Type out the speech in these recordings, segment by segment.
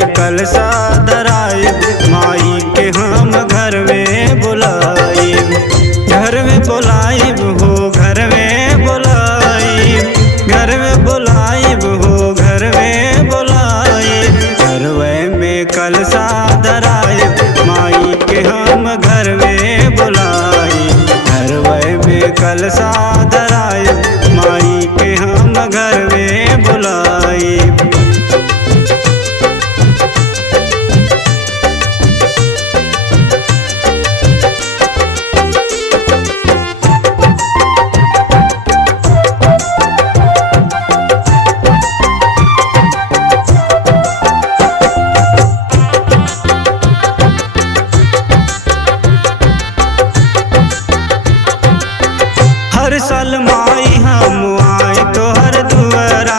में कलशा धराइब, माई के हम घर में बुलाइब। घर में बुलाइब हो, घर में बुलाइब, घर में बुलाइब हो, घर में बुलाइब। घरवे में कलशा धराइब, माई के हम घर में बुलाइब। घरवे में कलशा धराइब, माई के हम घर में बुलाइब। हर साल माई हम आए तोहर दुआरा,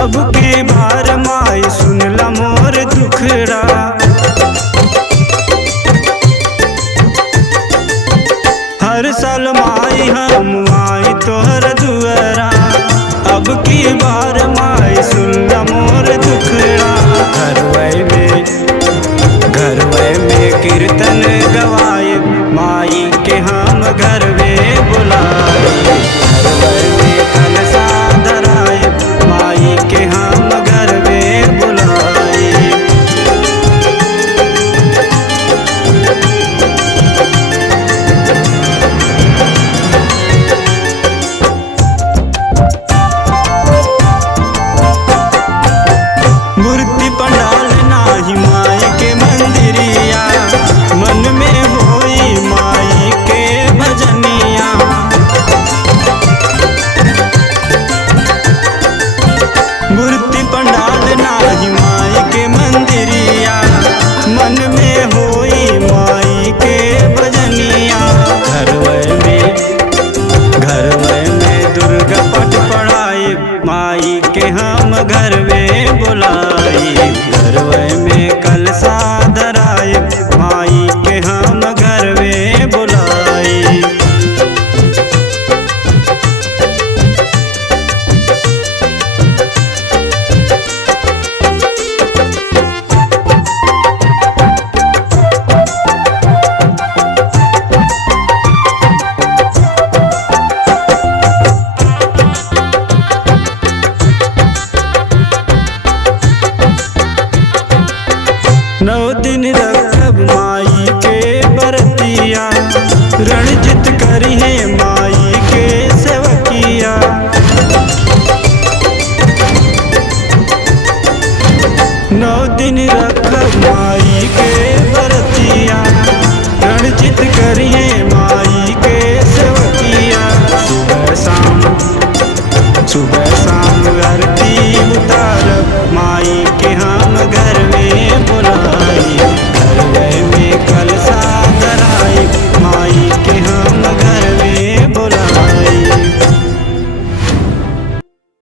अब की बार माई सुनला मोर दुखड़ा। हर साल माई हम आए तोहर दुआरा, अब की बार माई सुनला मोर दुखड़ा। घरवे में कीर्तन गवाए, माई के हम घर में बुलाए। घरवे में कलशा धराए, माई के हम घर में बुलाए। मूर्ति पंडाल नाही माई के मंदिरिया, मन में होई माई के भजनिया। मूर्ति पंडाल नाही माई के मंदिरिया, मन में होई माई के भजनिया। घरवे में दुर्गा पट पढ़ाई, माई के हम घर में बुलाई। घरवे में कलशा धराई, माई के हम घर में बुलाई। नौ दिन रखब माई के बरतिया, रणजित करी है माई के सेवकिया। नौ दिन रखब माई के बरतिया, रणजित करी है